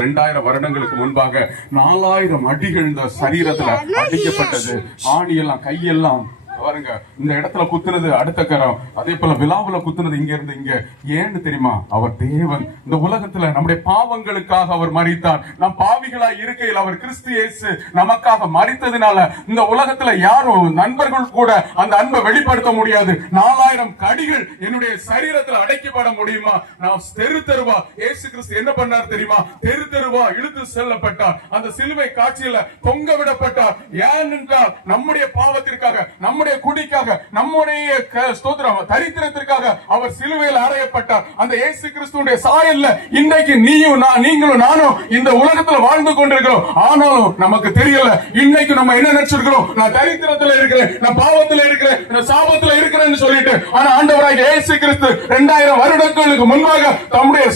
2000 வருடங்களுக்கு முன்பாக 4000 அடிகள் இந்த சரீரத்துல அடிக்கப்பட்டது. ஆணியெல்லாம் கையெல்லாம் பாருங்க, இந்த இடத்துல குத்துனது அடுத்த கரம், அதே போல விழாவுல குத்துனது இங்க இருந்து இங்க. ஏன்னு தெரியுமா? அவர் தேவன். இந்த உலகத்துல நம்முடைய பாவங்களுக்காக அவர் மரித்தார். நம் பாவிகளாய் இருக்கையில் அவர் கிறிஸ்து இயேசு நமக்காக மரித்ததினால இந்த உலகத்துல யாரும் நண்பர்கள் கூட அந்த அன்பை வெளிப்படுத்த முடியாது. 4000 கடிகள் என்னுடைய சரீரத்துல அடைக்கப்பட முடியுமா? நான் தெரு தெருவா இயேசு கிறிஸ்து என்ன பண்ணார் தெரியுமா? தெரு தெருவா இழுத்து செல்லப்பட்டார். அந்த சிலுவை காட்சியில தொங்க விடப்பட்டார். ஏனென்றால் நம்முடைய பாவத்திற்காக, நம்முடைய குடிக்காக, நம்முடைய ஸ்தோத்திரம் தரித்திரத்திற்காக அவர் சிலுவையில் அறையப்பட்டார். அந்த இயேசு கிறிஸ்துவின் சாயல்ல இன்றைக்கு நீங்களும் நானும் இந்த உலகத்துல வாழ்ந்து கொண்டிருக்கிறோம். ஆனாலும் நமக்கு தெரியல. இன்னைக்கு நம்ம என்ன நினைச்சிருக்கிறோம்? நான் தரித்திரத்துல இருக்கிறேன், நான் பாவத்துல இருக்கிறேன், நான் சாபத்துல இருக்கிறேன்னு சொல்லிட்டு. ஆனா ஆண்டவராகிய இயேசு கிறிஸ்து 2000 வருடங்களுக்கு முன்பாக தம்முடைய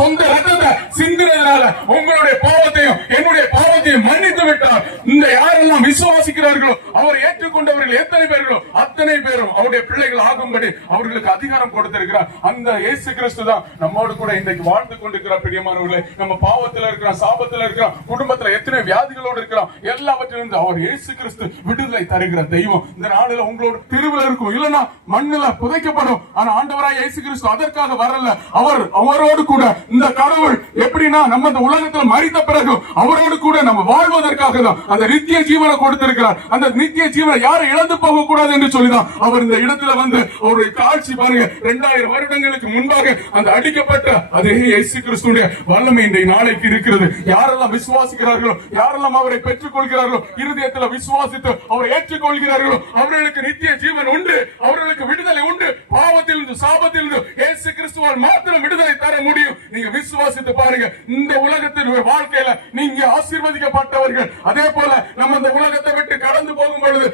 சொந்த ரத்தத்தை சிந்தினதுனால உங்களுடைய பாவத்தையும் என்னுடைய பாவத்தையும் மன்னித்து விட்டார். இந்த யாரெல்லாம் விசுவாசிக்கிறார்களோ, அவர் ஏற்றுக்கொண்டவர்கள் எத்தனை பேர்களோ அத்தனை பேரும் அவருடைய பிள்ளைகள் ஆகும்படி அவர்களுக்கு அதிகாரம் கொடுத்திருக்கிறார். அந்த இயேசு கிறிஸ்து தான் நம்மோடு கூட இன்றைக்கு வாழ்ந்து கொண்டிருக்கிறார். பிரியமானவர்களே, நம்ம பாவத்தில் இருக்கிறோம், சாபத்தில் இருக்கிறோம், குடும்பத்தில் எத்தனை வியாதிகளோடு இருக்கிறோம், எல்லாவற்றிலிருந்து அவர் இயேசு கிறிஸ்து விடுதலை தருகிற தெய்வம். இந்த நாளில் உங்களோட திருவிழா இருக்கும், இல்லைன்னா மண்ணில் புதைக்கப்படும். ஆனா ஆண்டவராய் இயேசு கிறிஸ்து அதற்காக வரல. அவரோடு கூட இந்த கடவுள் எப்படின்னா நம்ம இந்த உலகத்தில் மரித்த பிறகு அவரோடு கூட நம்ம வாழ்வதற்காக தான் அந்த நித்திய ஜீவனை கொடுத்திருக்கிறார். அந்த நித்திய ஜீவனை யாரும் இழந்து போக கூடாது என்று சொல்லிதான் அவர் இந்த இடத்துல வந்து அவருடைய காட்சி பாருங்க. 2000 வருடங்களுக்கு முன்பாக அந்த அடிக்கப்பட்ட அதே இயேசு கிறிஸ்துவின் வல்லமை இந்த நாளைக்கு இருக்கிறது. யாரெல்லாம் விசுவாசிக்கிறார்களோ, யாரெல்லாம் அவரை பெற்றுக் கொள்கிறார்களோ, இருதயத்தில் விசுவாசித்து அவரை ஏற்றுக்கொள்கிறார்களோ, அவர்களுக்கு நித்திய ஜீவன் உண்டு, அவர்களுக்கு விடுதலை உண்டு. பாவத்திலிருந்து சாபத்திலிருந்து இயேசு கிறிஸ்துவால் மாத்திரம் விடுதலை தர முடியும். நீங்க விசுவாசித்து பாருங்க. இந்த உலகத்தின் வாழ்க்கையில நீங்க ஆசீர்வதிக்கப்பட்டவர்கள். அதே போல நம்ம இந்த உலகத்தை விட்டு கடந்து போகும் பொழுது